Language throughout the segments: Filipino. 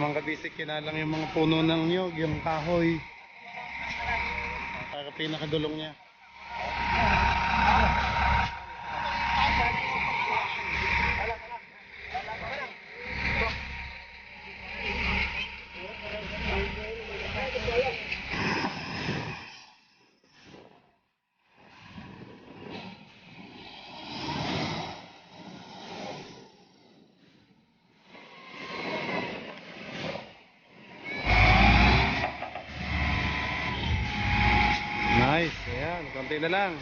mga kabisik, kinalang yung mga puno ng nyog, yung kahoy. Para pinakadulong niya. Nice, ayan, konti na lang.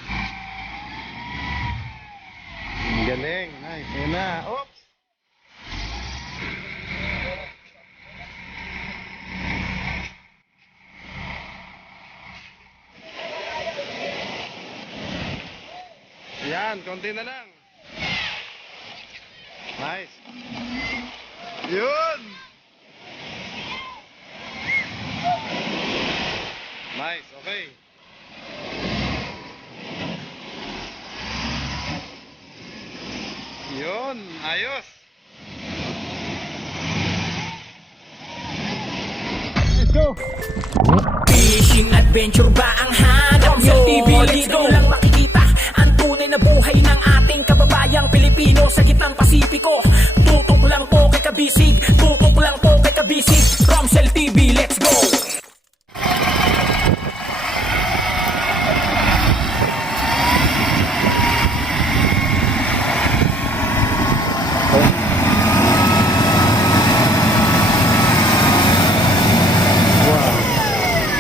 Galing, nice, ayan na. Oops! Ayan, konti na lang. Nice. Yun! Nice, okay. Yun, ayos. Let's go. Fishing adventure ba ang hanap nyo? TV, let's go lang makikita ang tunay na buhay ng ating kababayang Pilipino sa gitnang Pasipiko. Tutok lang po kay Kabisig, tutok lang po kay Kabisig. Romsel TV, let's go.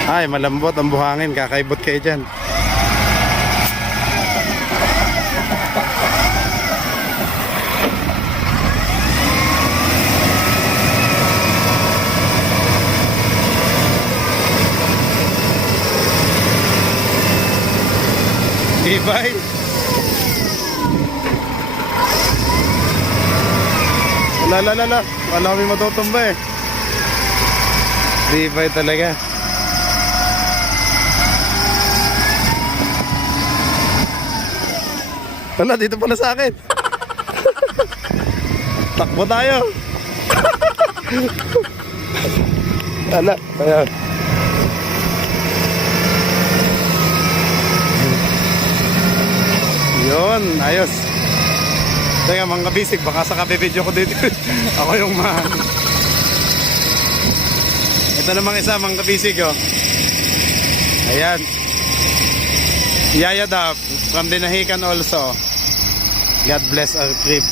Ay, malambot ang buhangin. Kakaibot kayo dyan. Ibay. Lala. Wala kami matutumba eh. Ibay talaga. Wala, dito pala sa akin. Takbo tayo. Wala, ayan. Yun, ayos. Teka, mga kabisig, baka sa kabibidyo ko dito. Ako yung Ito namang isa, mga kabisig, oh. Ayan. Yaya Dab from Dinahican also. God bless our trip.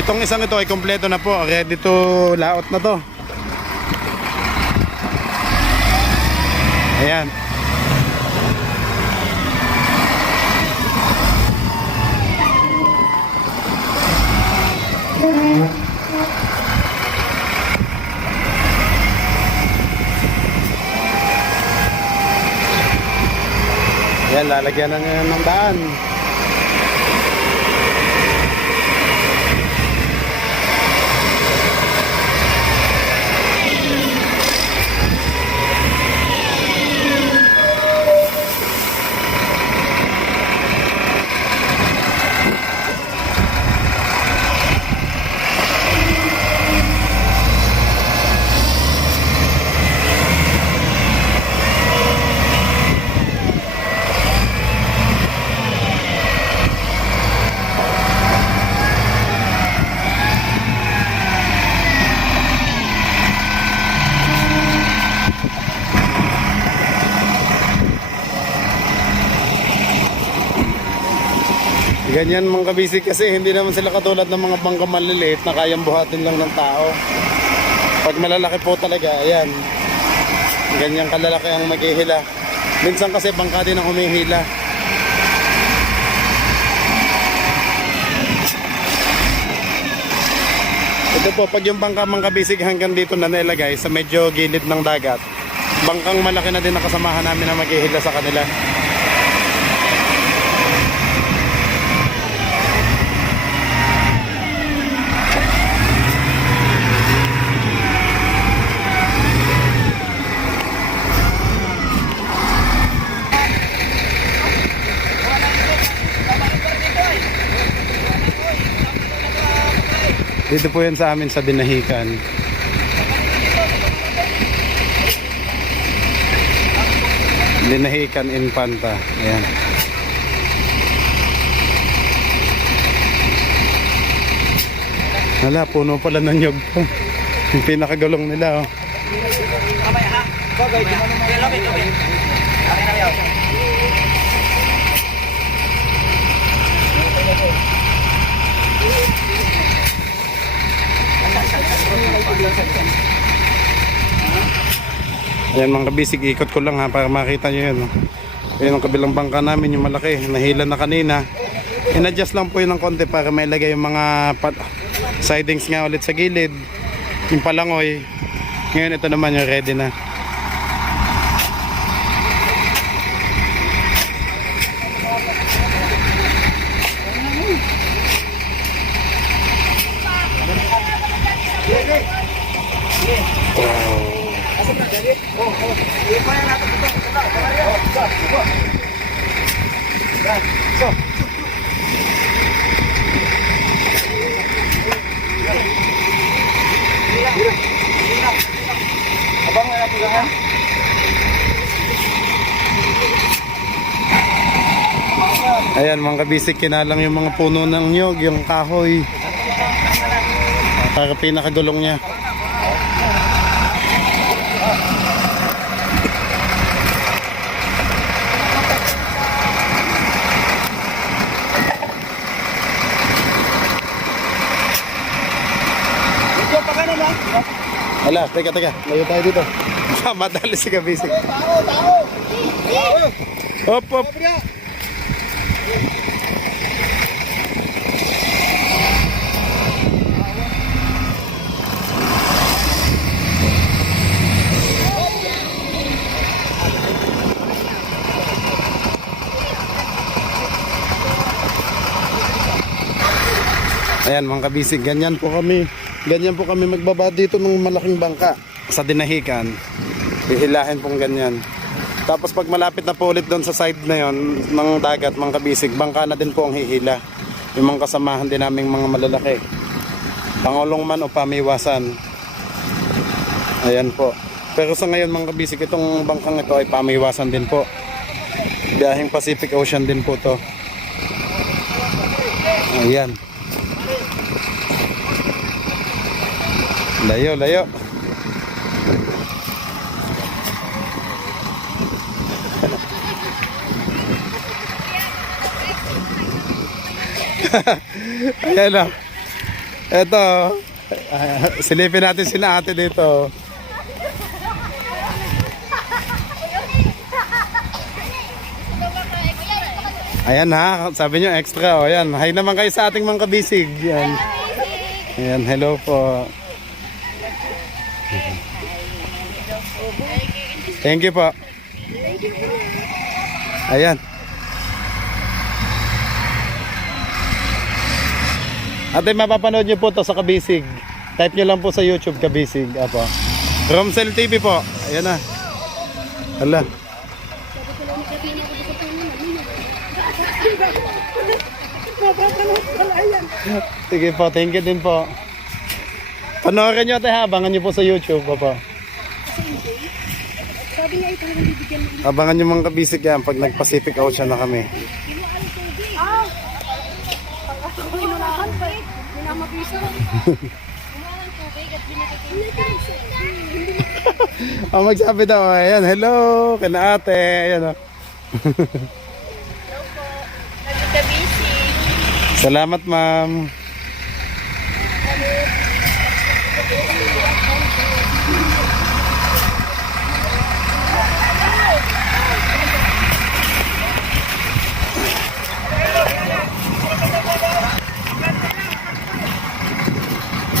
Itong isang ito ay kompleto na po. Ready to laot na to. Ayan. Yan, lalagyan na ngayon ng daan. Ganyan mga kabisik kasi hindi naman sila katulad ng mga bangka maliliit na kayang buhatin lang ng tao. Pag malalaki po talaga, ayan. Ganyang kalalaki ang maghihila. Minsan kasi bangka din ang humihila. Ito po, pag yung bangka mga kabisik hanggang dito na nilagay sa medyo gilid ng dagat, bangkang malaki na din nakasamahan namin na maghihila sa kanila. Dito po yan sa amin sa Dinahican. Dinahican Infanta. Ayan. Wala, puno pala ng nyog po. Yung pinakagulong nila, oh. Ayan mga kabisig, ikot ko lang ha para makita nyo yun. Ayan ang kabilang bangka namin, yung malaki, nahila na kanina. In-adjust lang po yun ng konti para mailagay yung mga sidings nga ulit sa gilid. Yung palangoy. Ngayon ito naman yung ready na. Ayan mga kabisik, kinalang yung mga puno ng nyog, yung kahoy para pinakagulong niya. Ala, teka, layo tayo dito. Madali si kabisik. Hop, hop. Ayan mga kabisig, ganyan po kami magbaba dito ng malaking bangka sa Dinahican. Hihilahin pong ganyan. Tapos pag malapit na po ulit doon sa side na yon ng dagat mga kabisig, bangka na din po ang hihila. Yung mga kasamahan din naming mga malalaki, pangulong man o pamiwasan. Ayan po. Pero sa ngayon mga kabisig, itong bangkang ito ay pamiwasan din po. Biyaheng Pacific Ocean din po to. Ayan. Layo. Ayan o. Eto. Silipin natin sila ate dito. Ayan ha. Sabi nyo extra o. Ayan. Hi naman kayo sa ating mga kabisig. Ayan. Ayan. Hello po. Thank you po. Ayan. Ate, mapapanood nyo po to sa Kabisig. Type nyo lang po sa YouTube, Kabisig. Apo. Romsel TV po. Ayan na. Hala. Sige po, thank you din po. Panoorin nyo ate, abangan nyo po sa YouTube. Apo. Sabi niya ito lang bibigyan mo. Abangan nyo mga kabisig yan pag nag-Pacific Ocean na kami. Ah! Inunahan pa eh. Hindi na mapisa. Umulang tubig at binigay. Magsabi daw, ayan, hello, kana ate, ayan o. Hello po. Nagkabisi. Salamat ma'am.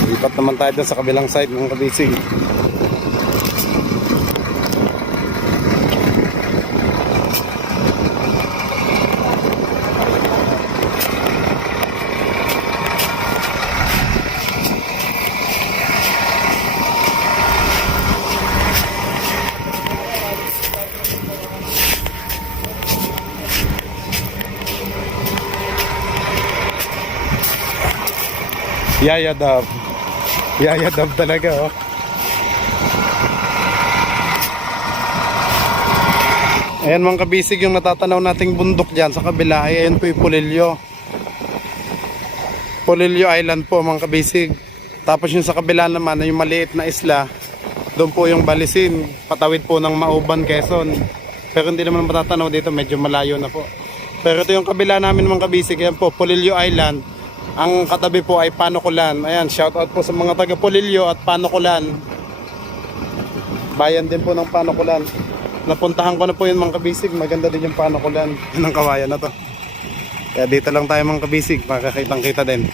Lipat naman tayo dun sa kabilang side ng Kabisig. Yayadab. Yayadab talaga, oh. Ayan mga kabisig, yung natatanaw nating bundok dyan sa kabila, ay ayan po yung Polillo. Polillo Island po mga kabisig. Tapos yung sa kabila naman ay yung maliit na isla, doon po yung Balisin, patawid po ng Mauban, Quezon. Pero hindi naman matatanaw dito, medyo malayo na po. Pero ito yung kabila namin mga kabisig, ayan po, Polillo Island. Ang katabi po ay Panukulan. Ayan, shout out po sa mga taga Polillo at Panukulan. Bayan din po ng Panukulan. Napuntahan ko na po yun mga kabisig. Maganda din yung Panukulan. Yun ang kawayan na to. Kaya dito lang tayo mga kabisig. Makakitang kita din.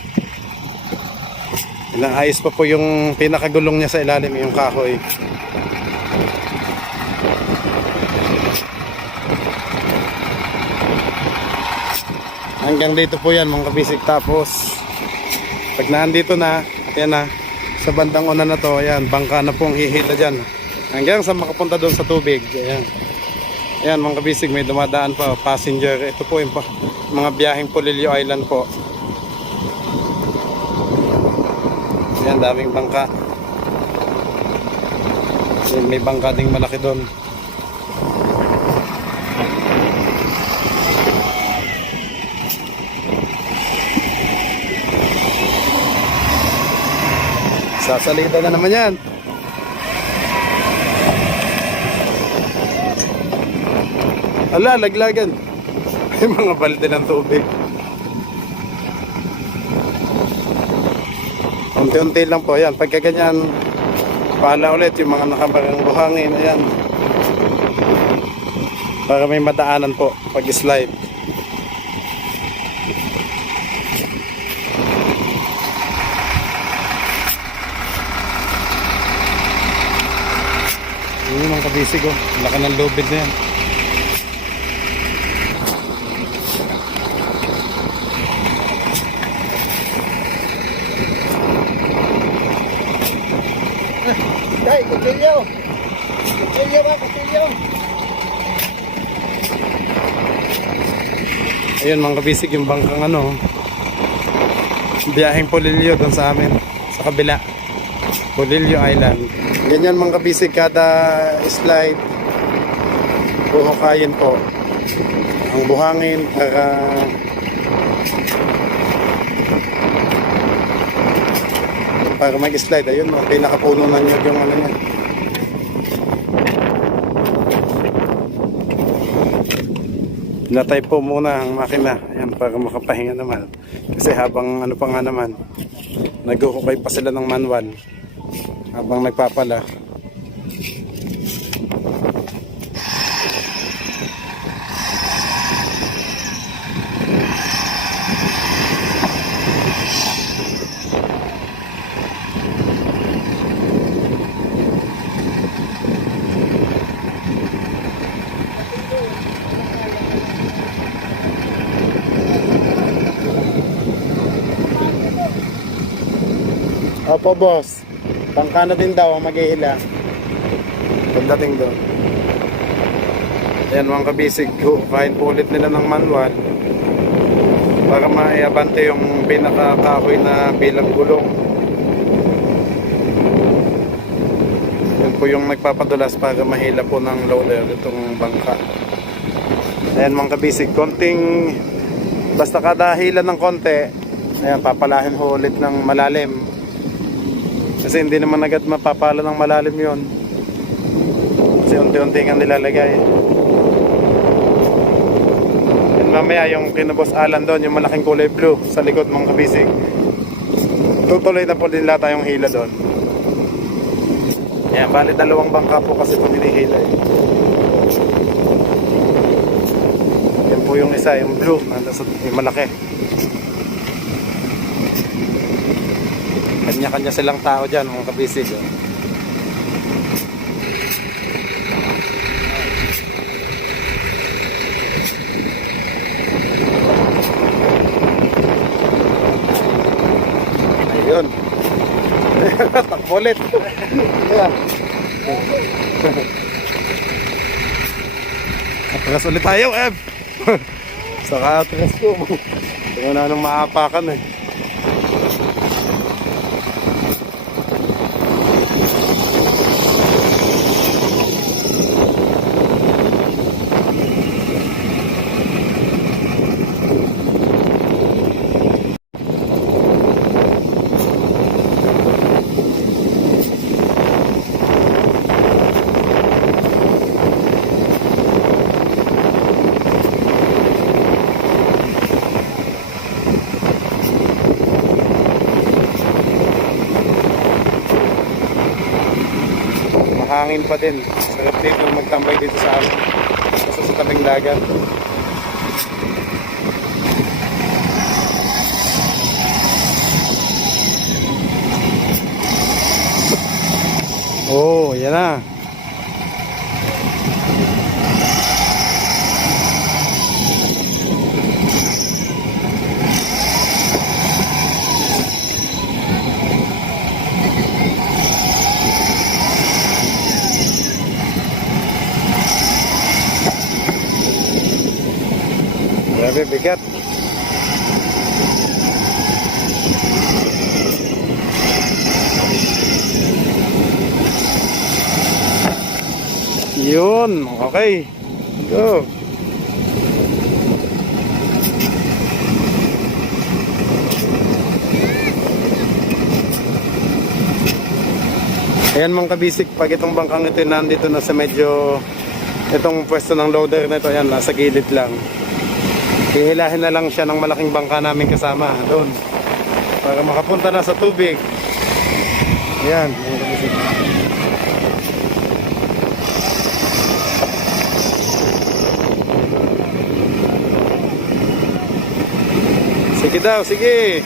Ilang ayos pa po yung pinakagulong niya sa ilalim. Yung kahoy. Hanggang dito po yan mga kabisig. Tapos pag naandito na, yan na, sa bandang una na to, ayan, bangka na pong hihila dyan. Hanggang sa makapunta doon sa tubig. Ayan. Ayan mga kabisig, may dumadaan pa, passenger. Ito po yung mga biyaheng Polillo Island po. Ayan, daming bangka. Ayan, may bangka ding malaki doon. Sasalita na naman yan. Ala, laglagan. Yung mga balde ng tubig. Unti-unti lang po. Ayan, pagka ganyan, pahala ulit yung mga nakabarang buhangin. Ayan. Para may madaanan po pag-slide. Yun mga kabisig, oh. Laka ng lubid na yan. Day, kutilyo! Kutilyo ba? Kutilyo! Ayun mga kabisig, yung bangkang ano, biyaheng Polillo doon sa amin, sa kabila. Polillo Island. Ganyan mga kabisig, kada slide buhukayin po ang buhangin para mag-slide. Ayun, mga pinakapuno na nyo yung ano niya. Natay po muna ang makina. Ayan, para makapahinga naman. Kasi habang ano pa nga naman, naghuhukay pa sila ng manual habang nagpapala. Opo boss, bangka na din daw ang maghihila pagdating doon. Ayan mga kabisig, kain po ulit nila ng manual para maiabante yung pinakakahoy na bilang gulong. Yan po yung nagpapadulas para mahila po ng loader itong bangka. Ayan mga kabisig, konting basta kada hila ng konti, ayan, papalahin ho ulit ng malalim. Kasi hindi naman agad mapapala ng malalim yon. Kasi unti-unti nga nilalagay. And mamaya yung kinabos Alan doon, yung malaking kulay blue sa likod mga kabisig. Tutuloy na po din lahat tayong hila doon. Yan, bali dalawang bangka po kasi po hinihila. Yan po yung isa, yung blue, yung malaki. Kanya-kanya silang tao dyan mga kabisig. Ayun. Takbo ulit. Atras ulit tayo, Ev. Saka atras ko. Tingnan na nang maapakan eh. mahangin pa din. Sarap dito magtambay dito sa amin. Basta sa tabing dagat. Oh, yan na. Grabe, bigat. Yun, okay. Go. Ayan mga kabisik, pag itong bangkang ito nandito na sa medyo itong pwesto ng loader na ito, ayan, nasa gilid lang. Hihilahin na lang siya ng malaking bangka namin kasama doon para makapunta na sa tubig. Ayan, mga kabisik. Sige daw, sige.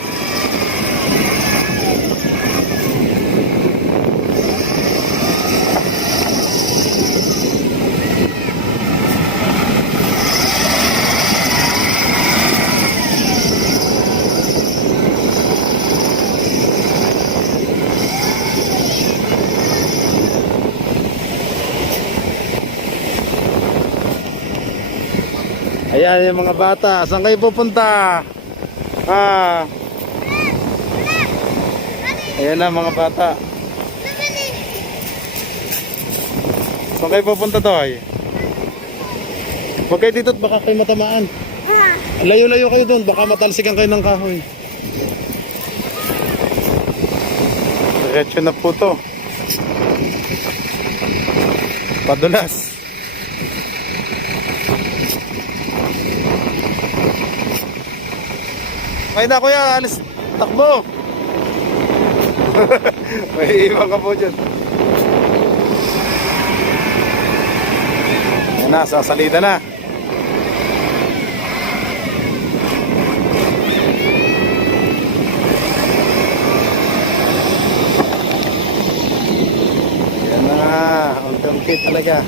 Ayan yung mga bata. Saan kayo pupunta? Ayan na mga bata. Saan kayo pupunta to ay? Huwag kayo dito at baka kayo matamaan. Layo-layo kayo doon. Baka matalsikan kayo ng kahoy. Diretso na po to. Padulas. Ay na kuya, alis, takbo. May iwan ka po dyan. Yan na, sasalida na. Yan na, unti-unti talaga.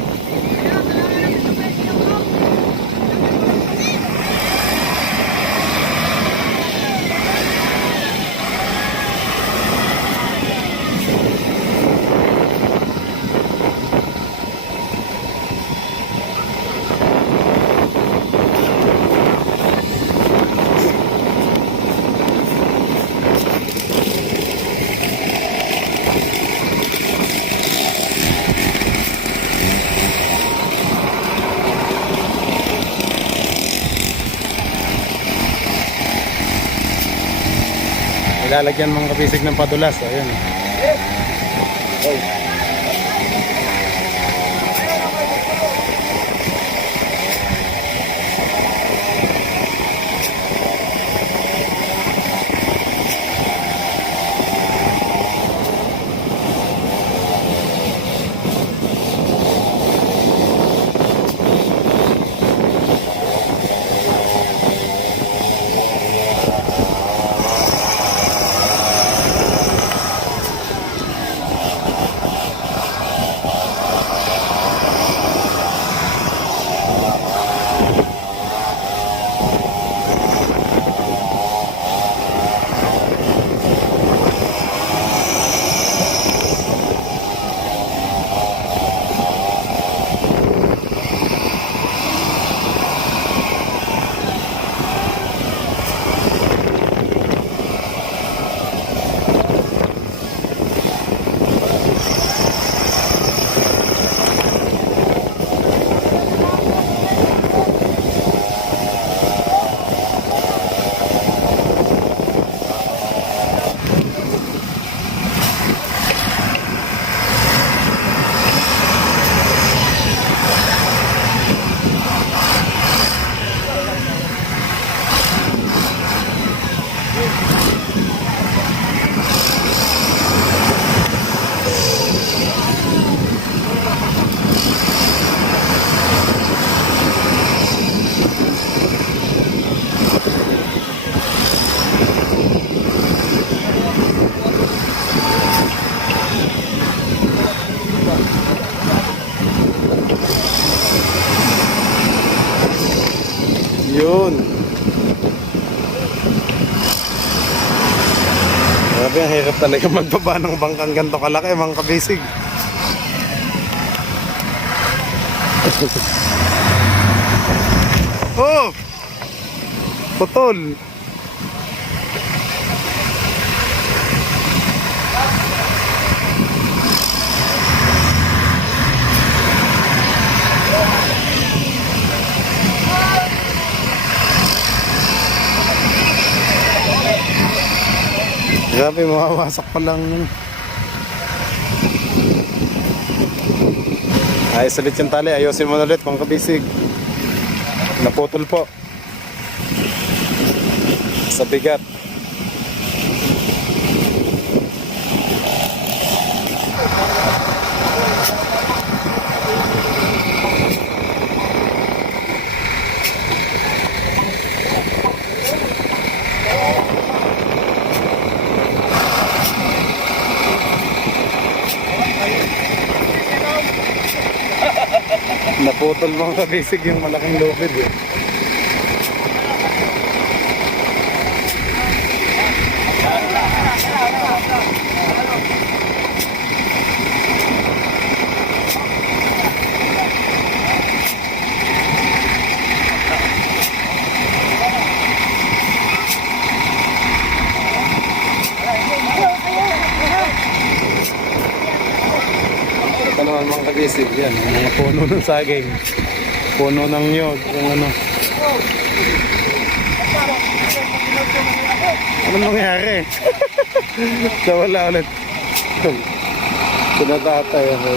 Ilalagyan mga kabisig ng padulas. Ayan. Oh. Grabe, ang hirap talaga magbaba ng bangkang ganito kalaki, mga kabisig. Oh! Putol! Grabe, mawawasak pa lang yun. Ayos ulit yung tali. Ayusin mo na ulit kung kabisig. Naputol po. Sa bigat. Naputol mga kabisig yung malaking lubid eh. Ito naman mga kabisig yan, yung mga puno ng saging, puno ng niyog, yung ano. Ano nangyari? Nawala ulit. Sinatatay ako.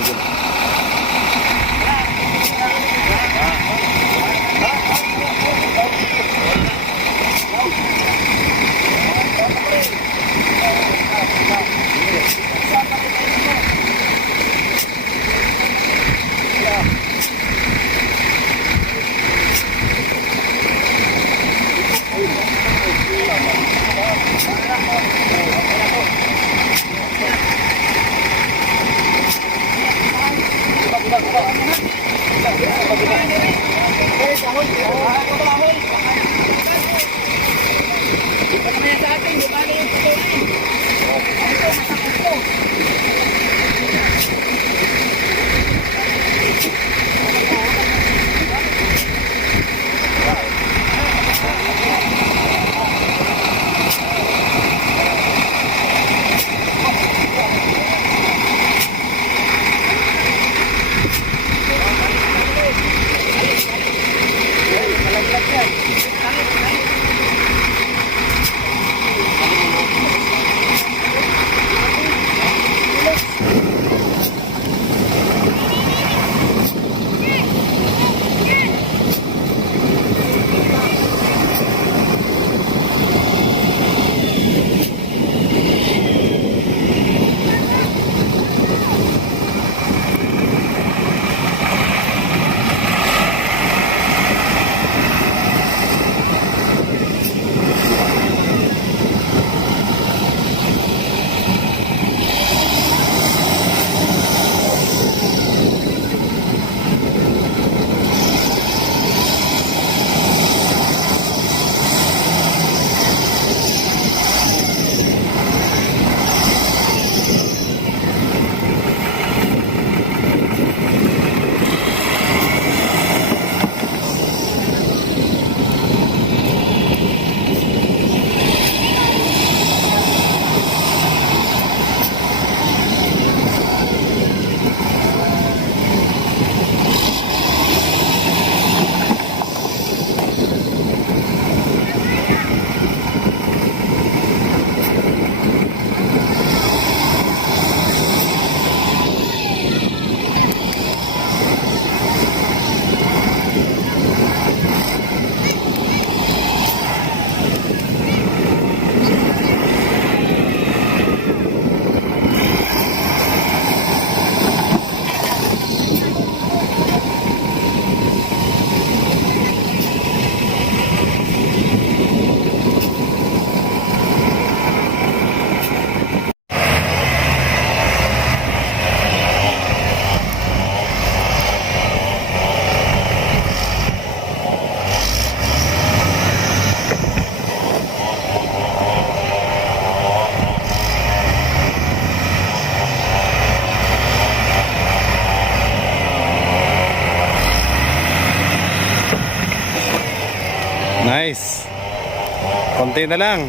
Konti na lang.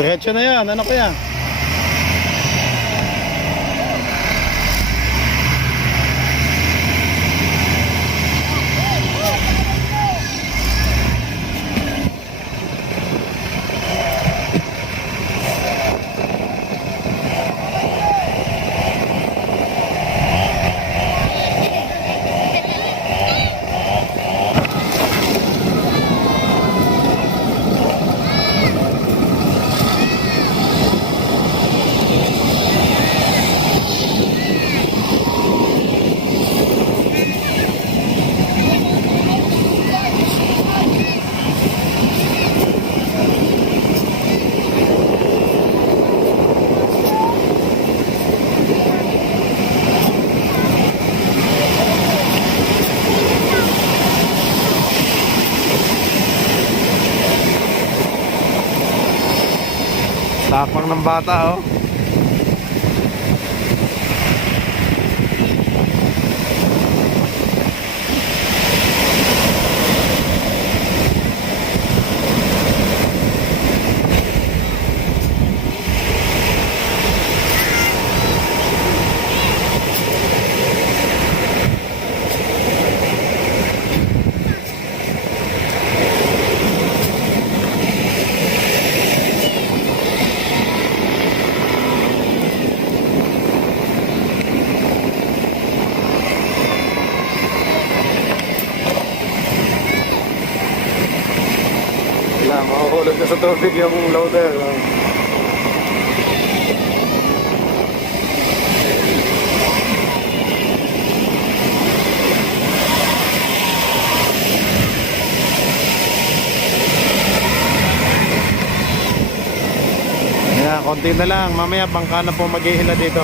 Diretso na yan. Ano kaya? Tapang ng bata, oh. Wala, makukulog na sa tubig yung loader. Yan, konti na lang. Mamaya bangka na po maghihila dito.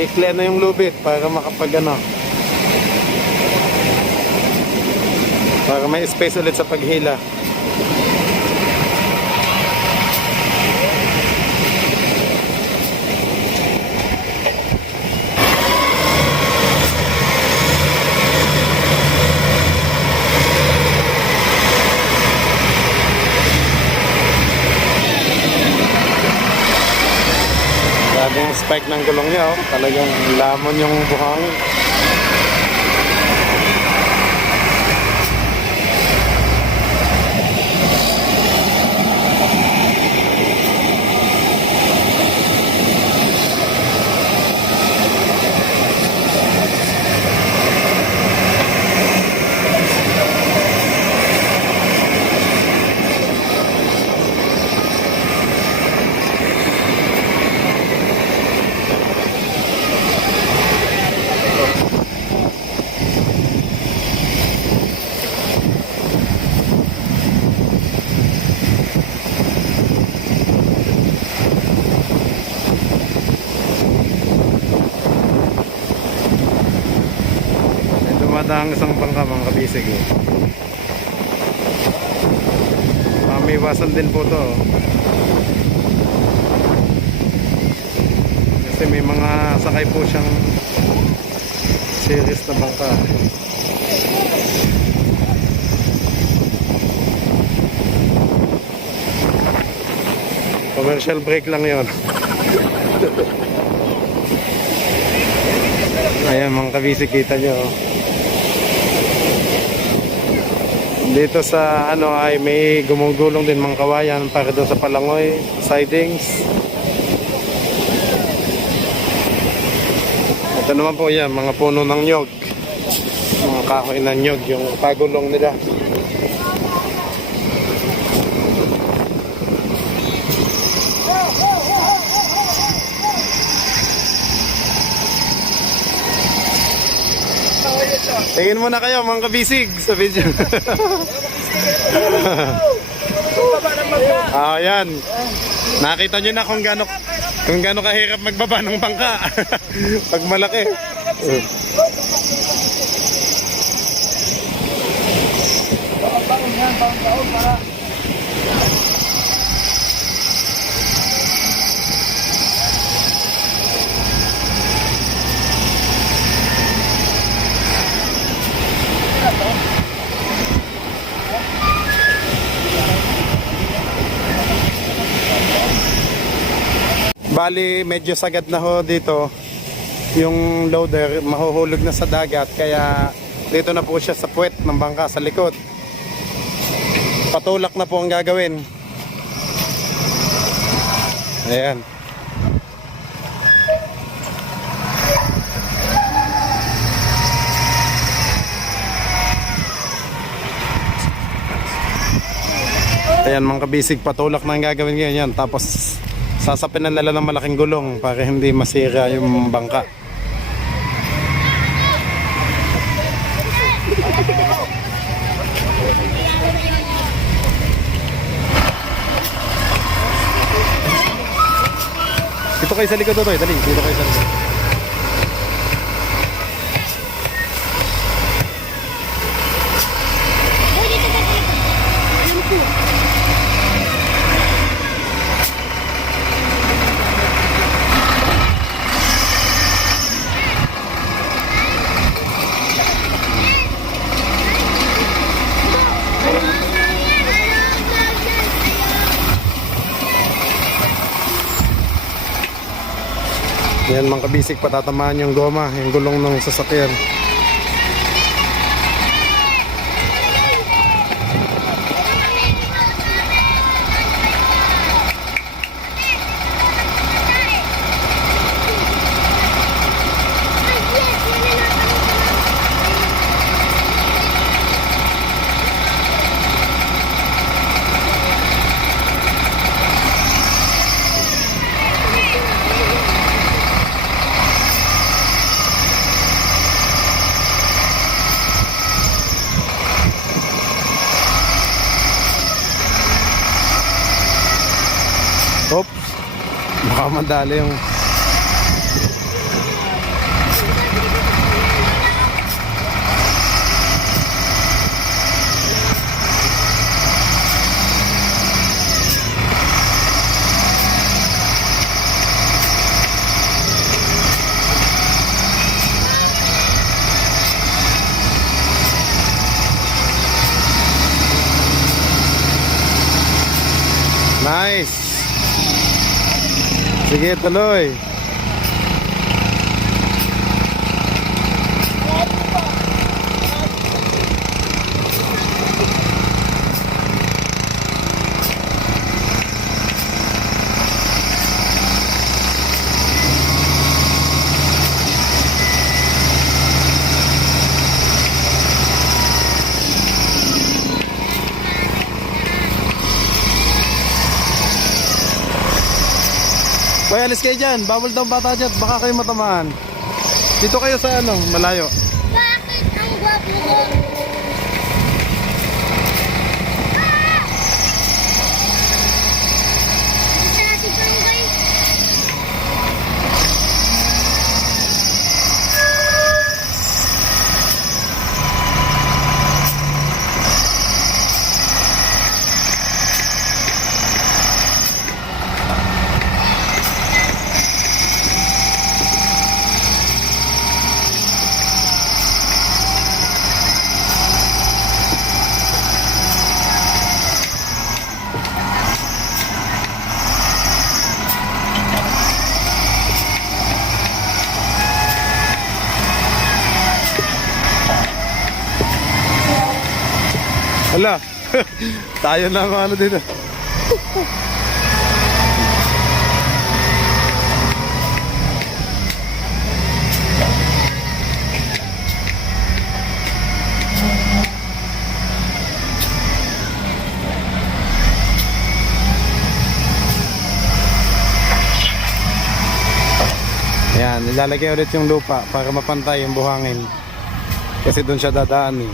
I-clear na yung lubid para makapag ano, para may space ulit sa paghila. Yung spike ng gulong niya, oh. Talagang lamon yung buhangin. Ang isang bangka mga kabisig, eh. Mamiwasan din po to, oh. Kasi may mga sakay po siyang series na bangka. Commercial break lang yon. Ayan mga kabisig, kita nyo, oh. Dito sa ano ay may gumugulong din mga kawayan para doon sa Palangoy sidings. Ito naman po yan, mga puno ng nyog, mga kahoy ng nyog, yung pagulong nila. Tingin muna kayo mga kabisig sa video. Yan. Nakita nyo na kung gaano kahirap magbaba ng bangka. Pag malaki. Bali, medyo sagad na ho dito. Yung loader mahuhulog na sa dagat, kaya dito na po siya sa puwet ng bangka sa likod. Patulak na po ang gagawin. Ayan. Ayan mga kabisig, patulak na ang gagawin ngayon yan. Tapos sasapin na nila ng malaking gulong para hindi masira yung bangka. Dito kayo sa likod, Totoy. Dali, dito kayo sa likod. Yan mga kabisig, patatamaan yung goma, yung gulong ng sasakyan. Oops, baka madali yung... Nice! Sige, tuloy. Boy, alis kayo dyan. Bawal daw bata dyan. Baka kayo matamaan. Dito kayo sa malayo. Bakit ang gwapo ko? Isa na si Pangay. Hala, tayo na ang ano dito. Ayan, nilalagay ulit yung lupa para mapantay yung buhangin. Kasi doon siya dadaan eh.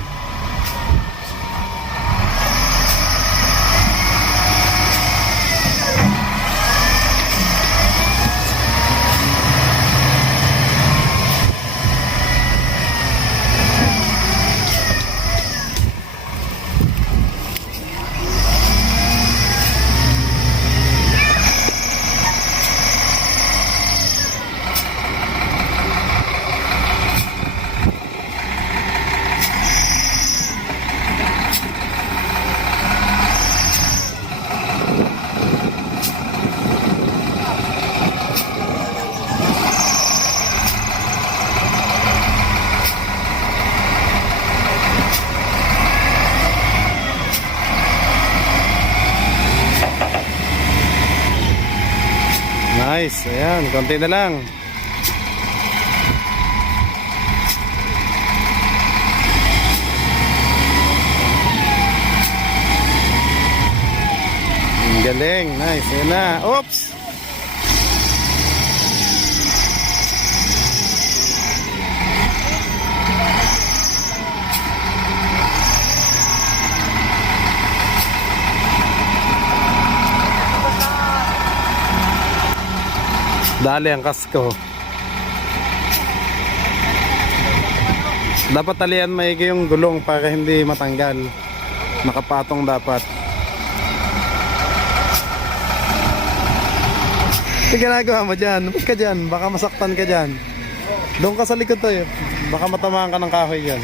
Nice. Ayan, konti na lang. Ang galing. Nice. Ayan na. Oops! Dali ang kasko. Dapat talian maigi yung gulong para hindi matanggal. Nakapatong dapat. Ano ginagawa mo dyan? Ba't ka dyan? Baka masaktan ka dyan. Doon ka sa likod to eh. Baka matamaan ka ng kahoy dyan.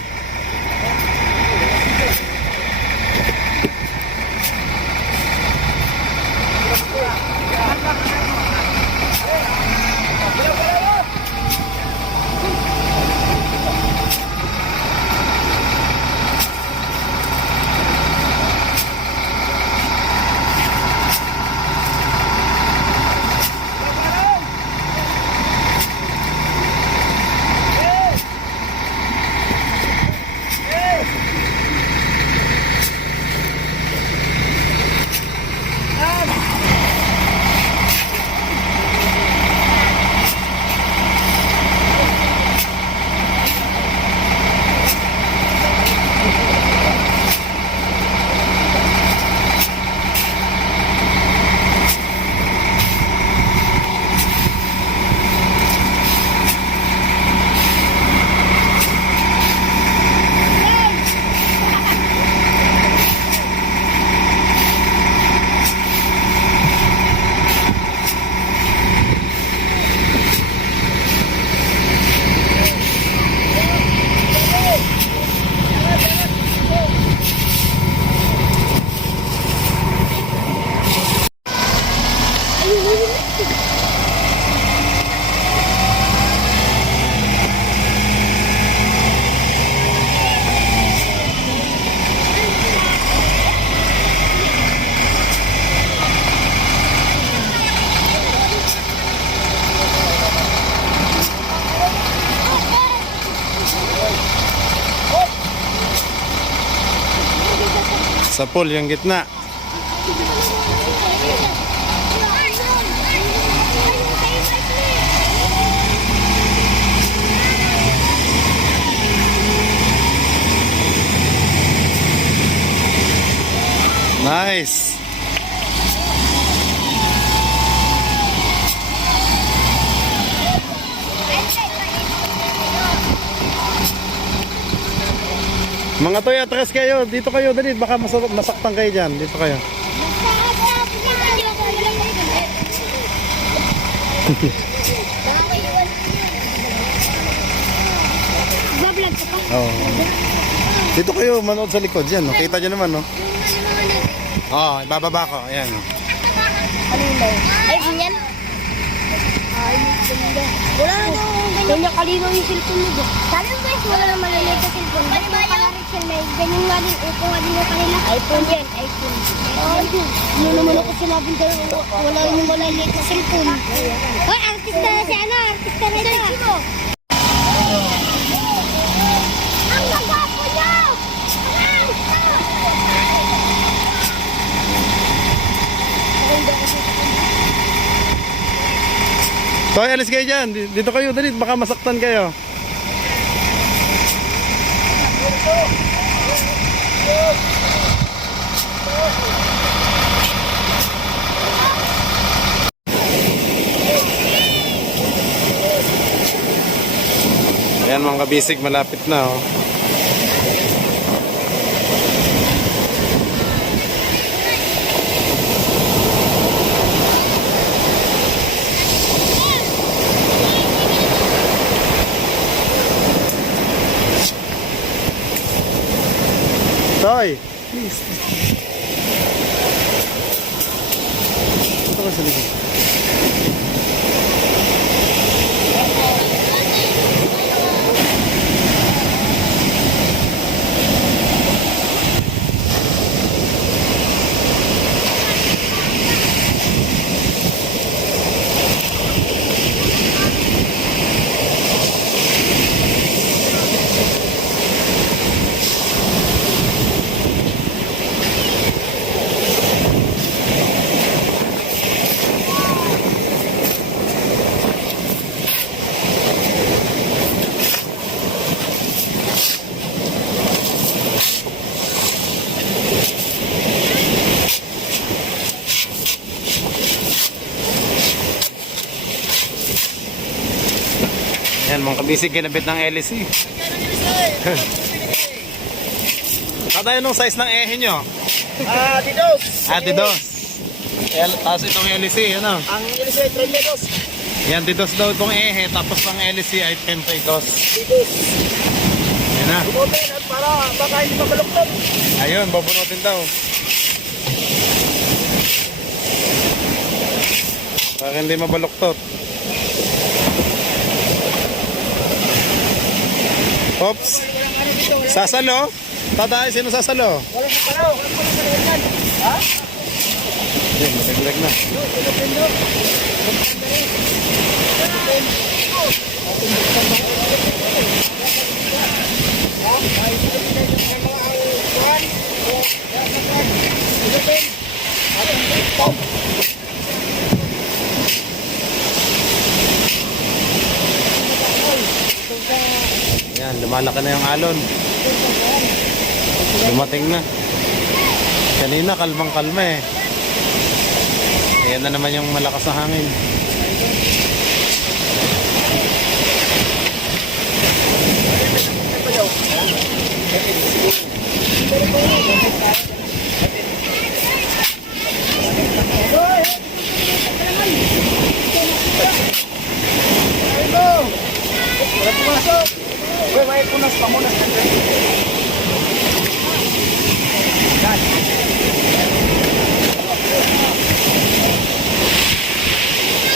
Sa pool yung gitna. Nice. Mga toy, atras kayo. Dito kayo, dali. Baka masaktan kayo dyan. Dito kayo. Oh. Dito kayo, manood sa likod. Yan, no? Kita nyo naman, no? Oh, ibababa ko. Ayan, no? Ay, ganyan. Wala na daw ganyan. Ganyan kalino yung cellphone mo doon. Sabi mo guys, wala na maliliit na cellphone. Bali ba yung Rachel may ganyan nga din. Upo nga din yung kanila. iPhone yan, iPhone. Ano naman ako sinabing daw, wala yung maliliit na cellphone. Hoy, artista na si ano, artista na siya. Ang gagapo niyo! Toy, alis kayo dyan. Dito kayo, dali. Baka masaktan kayo. Ayan mga kabisig, malapit na oh. Toy, please. Ito ka sa likod. Yan, mga kabisig, kinabit ng LC. Tatay, anong size ng ehe nyo? Didos. Tidos. Tapos itong LC, ano? Ang ilisay, 32. Yan, tidos daw itong ehe, tapos ang LC ay 32. Didos. Yan na. Bumotin at para baka hindi mabaluktot. Ayun, babunutin daw. Para hindi mabaluktot. Oops. Sasalo? Tatay, sino sasalo? Walang palaw. Walang palaw yan. Ha? Hindi, mataglag na. Yan, lumalaki na yung alon. Dumating na. Kanina kalmang kalma eh. Ayan na naman yung malakas na hangin. Wala pumasok. Uy, may punas, pamunas.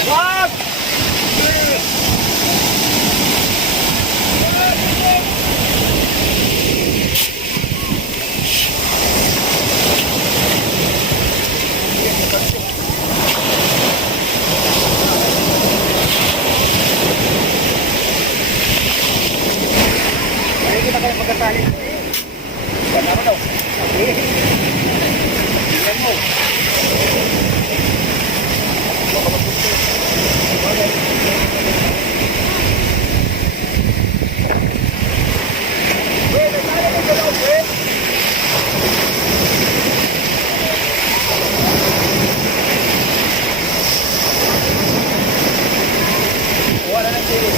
Wag! Ay, kita kayo pagkasalin. Wala mo daw. Okay. Tingnan mo. Wala na sila.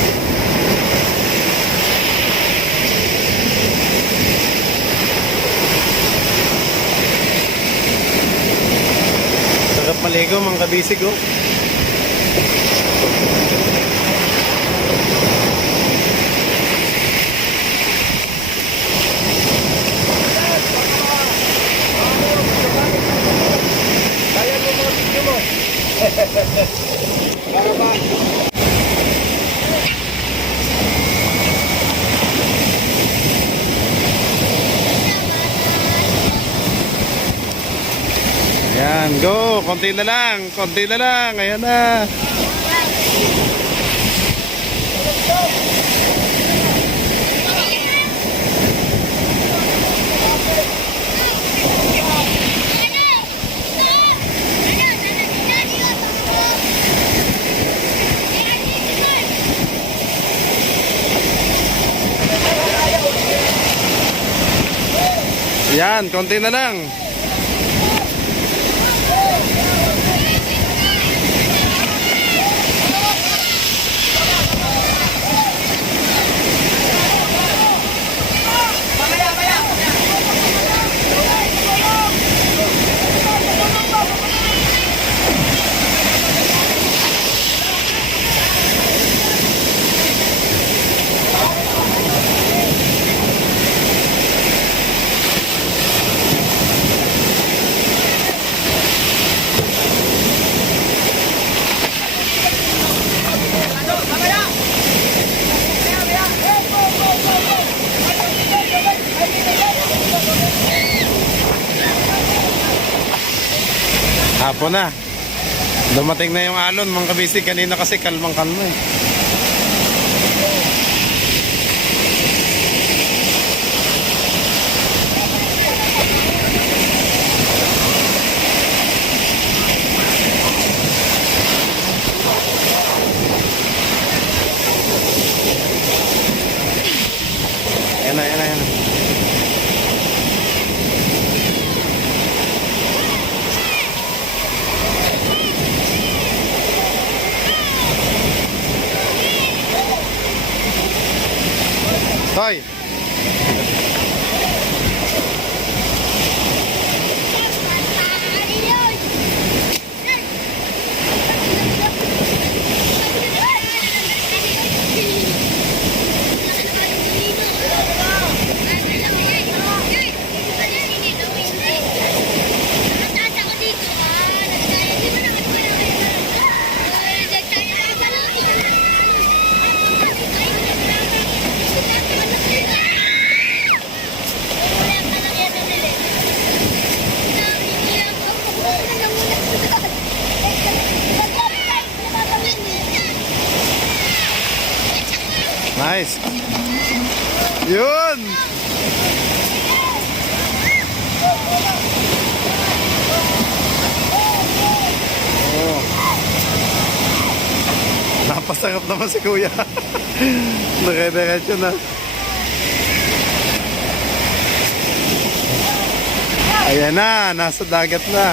Sarap maligo mga kabisig oh. Kaya mo mga video mo. Para ba? Yan, go! Konti na lang! Konti na lang! Ayan na! Yan, konti na lang! Hapon na. Dumating na yung alon mga kabisig. Kanina kasi kalmang kalma eh. Ayan na, ayan na, ayan na. Nagpapasarap naman si kuya. Nakadiretso na. Ayan na, nasa dagat na.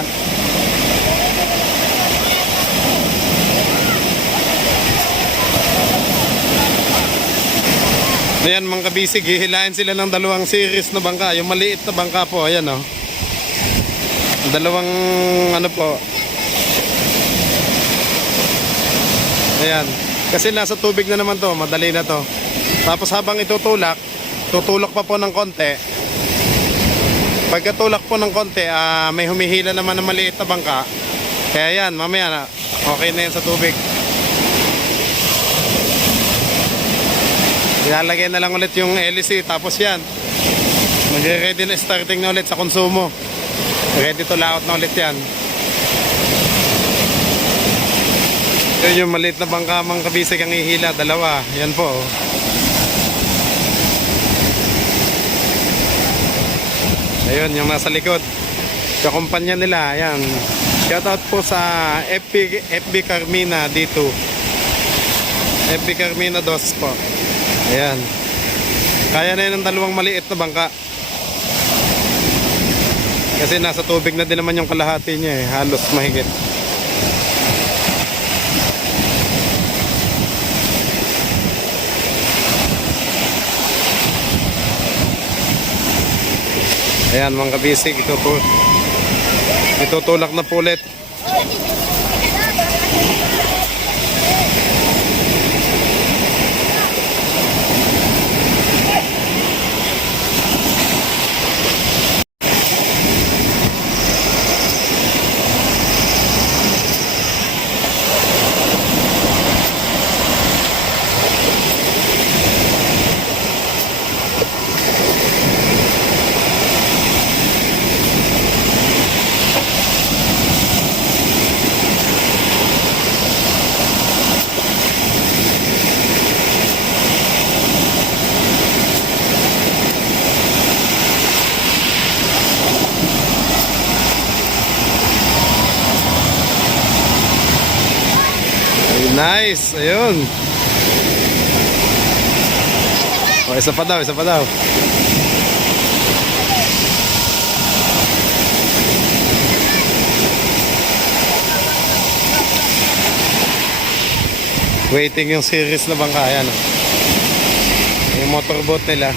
Ayan mga kabisig, hihilain sila ng dalawang series na bangka. Yung maliit na bangka po, ayan o. Dalawang ano po. Ayan. Kasi nasa tubig na naman to, madali na to. Tapos habang itutulak, tutulak pa po ng konti. Pagkatulak po ng konti, may humihila naman ng maliit na bangka. Kaya yan, mamaya na, okay na yan sa tubig. Ilalagay na lang ulit yung LEC, tapos yan. Magre-ready na, starting na ulit sa konsumo. Ready to layout na ulit yan. Yun yung maliit na bangka mga kabisig ang ihila, dalawa. Yan po. Ayun, yung nasa likod. Kakumpanya nila, ayan. Shoutout po sa FB Carmina dito. FB Carmina 2 po. Ayan. Kaya na yun ng dalawang maliit na bangka. Kasi nasa tubig na din naman yung kalahati niya eh. Halos mahigit. Ayan mga kabisig, itutulak na po ulit. Nice, ayun. O, isa pa daw, isa pa daw. Waiting yung series na bangka, ayan. Yung motorboat nila.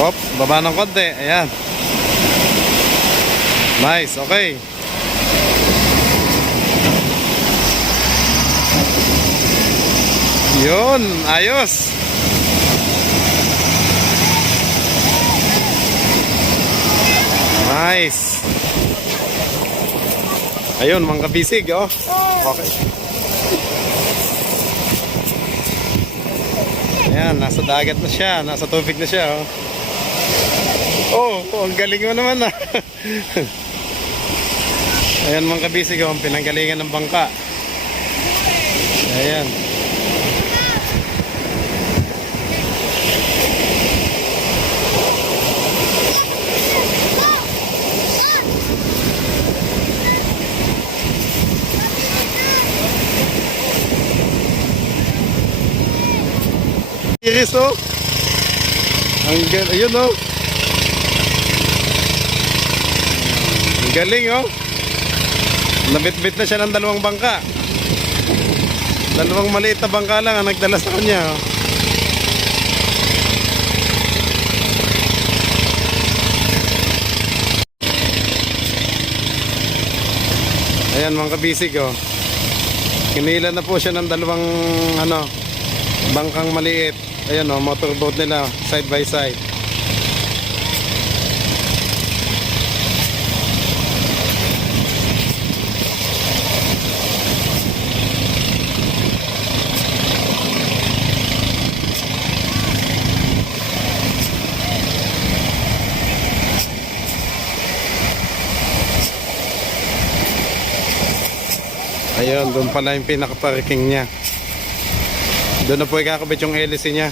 Hop, baba ng konti. Ayan. Nice, okay. Yun, ayos. Nice. Ayun, mga kabisig, oh. Okay. Ayan, nasa dagat na siya. Nasa tubig na siya, oh. Oh, ang galing mo naman ah. Ayan mga kabisig, ang pinanggalingan ng bangka. Ayan. Iris oh. Ayun oh. Galing oh. Nabit-bit na siya ng dalawang bangka. Dalawang maliit na bangka lang ang nagdala sa kanya oh. Ayan mga kabisig oh. Hinila na po siya ng dalawang ano, bangkang maliit. Ayan o, motorboat nila side by side. Ayun, doon pala yung pinaka-parking niya. Doon na po ikakabit yung hélice niya.